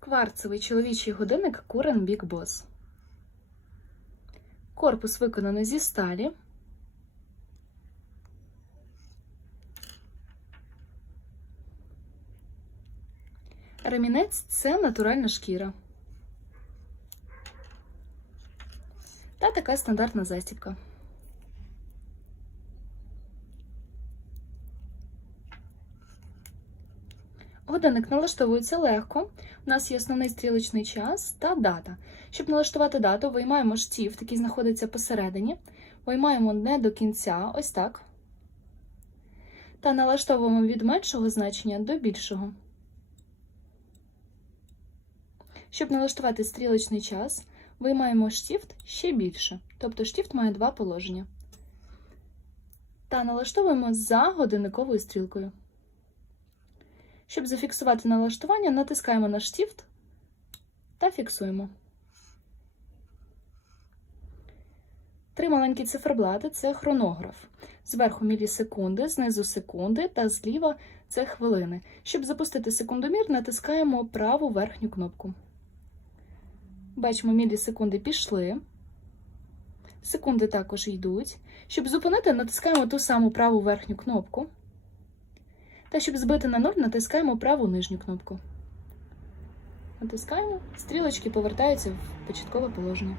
Кварцевий чоловічий годинник Курен Big Boss. Корпус виконано зі сталі. Ремінець це натуральна шкіра. Та така стандартна застібка. Годинник налаштовується легко. У нас є основний стрілочний час та дата. Щоб налаштувати дату, виймаємо штіфт, який знаходиться посередині, виймаємо не до кінця, ось так. Та налаштовуємо від меншого значення до більшого. Щоб налаштувати стрілочний час, виймаємо штіфт ще більше, тобто штіфт має два положення. Та налаштовуємо за годинниковою стрілкою. Щоб зафіксувати налаштування, натискаємо на штіфт та фіксуємо. Три маленькі циферблати це хронограф. Зверху мілісекунди, знизу секунди та зліва це хвилини. Щоб запустити секундомір, натискаємо праву верхню кнопку. Бачимо, мілісекунди пішли. Секунди також йдуть. Щоб зупинити, натискаємо ту саму праву верхню кнопку. Та щоб збити на нуль, натискаємо праву нижню кнопку. Натискаємо, стрілочки повертаються в початкове положення.